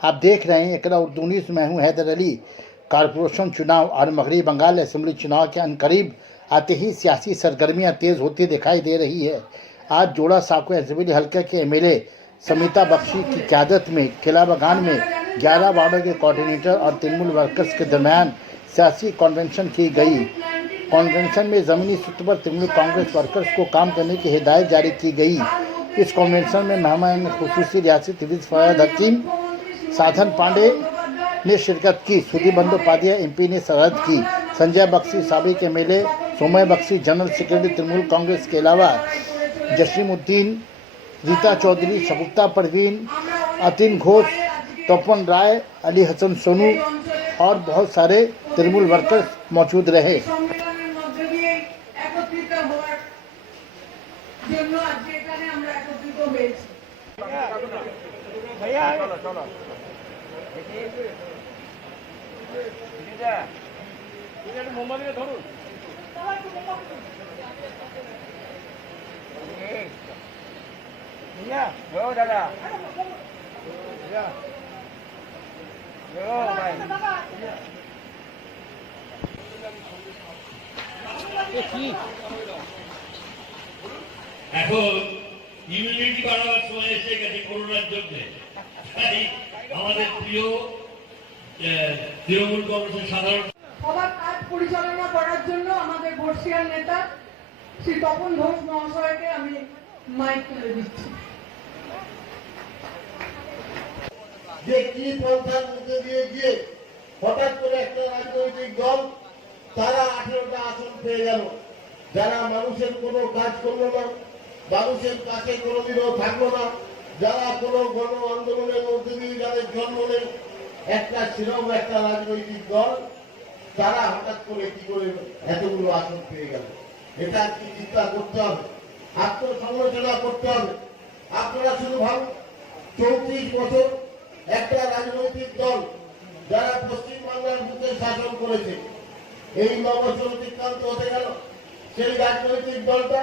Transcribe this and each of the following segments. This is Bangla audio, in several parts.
आप देख रहे हैं इकरा उर्दू न्यूज़ में हूँ हैदर अली। कारपोरेशन चुनाव और मगरबी बंगाल असेंबली चुनाव के अनकरीब आते ही सियासी सरगर्मियां तेज होती दिखाई दे रही है। आज जोड़ा साको असेंबली हल्के के एमएलए समिता बख्शी की क़यादत में किला बगान में 11 वार्डों के कोऑर्डिनेटर और तृणमूल वर्कर्स के दरमियान सियासी कन्वेंशन की गई। कन्वेंशन में ज़मीनी सतह पर तृणमूल कांग्रेस वर्कर्स को काम करने की हिदायत जारी की गई। इस कन्वेंशन में मेहमान खुसूसी रियासती विज़ फवाद हकीम साधन पांडे ने शिरकत की। सुधीर बंदोपाध्याय एमपी ने सरहद की। संजय बख्शी साबिक MLA, Somay Bakshi general secretary Trinamool Congress के अलावा जसीमुद्दीन, रीता चौधरी, शगुफ्ता परवीन, अतीन घोष, तोपन राय, अली हसन सोनू और बहुत सारे तृणमूल वर्कर्स मौजूद रहे। এখন ইমিউনিটি বাড়াবার সময় এসে গেছে করোনার জন্য। তাই আমাদের প্রিয় তৃণমূল কংগ্রেসের সাধারণ সবার কাজ পরিচালনা করার জন্য আমাদের বর্ষিয়ার নেতা শ্রী তপন ঘোষ মহাশয়কে আমি মাইক তুলে দিচ্ছি। যে কি পন্থার মধ্যে দিয়ে গিয়ে হঠাৎ করে একটা রাজনৈতিক দল তারা 18টা আসন পেয়ে গেল, যারা মানুষের কোনো কাজ করলো না, মানুষের কাছে কোনোদিনও থাকলো না, যারা কোনো গণ আন্দোলনের মধ্যে দিয়ে যাদের জন্ম নেই, একটা সেরকম একটা রাজনৈতিক দল তারা হঠাৎ করে কি করে এতগুলো আসন পেয়ে গেল। এটা কি চিন্তা করতে হবে, আত্মসমালোচনা করতে হবে। আপনারা শুধু ভাবুন, 34 বছর একটা রাজনৈতিক দল যারা পশ্চিমবাংলার বুকে শাসন করেছে, এই 9 বছর অতিক্রান্ত হতে গেল। সেই রাজনৈতিক দলটা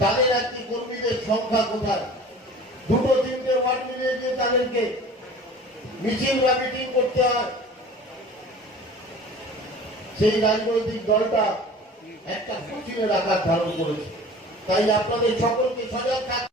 তাদের একটি কর্মীদের সংখ্যা কোথায়? 2-3টে ওয়ার্ড মিলিয়ে দিয়ে তাদেরকে মিছিল বা মিটিং করতে হয়। সেই রাজনৈতিক দলটা একটা সচিবের আকার ধারণ করেছে। তাই আপনাদের সকলকে সজাগ থাকতে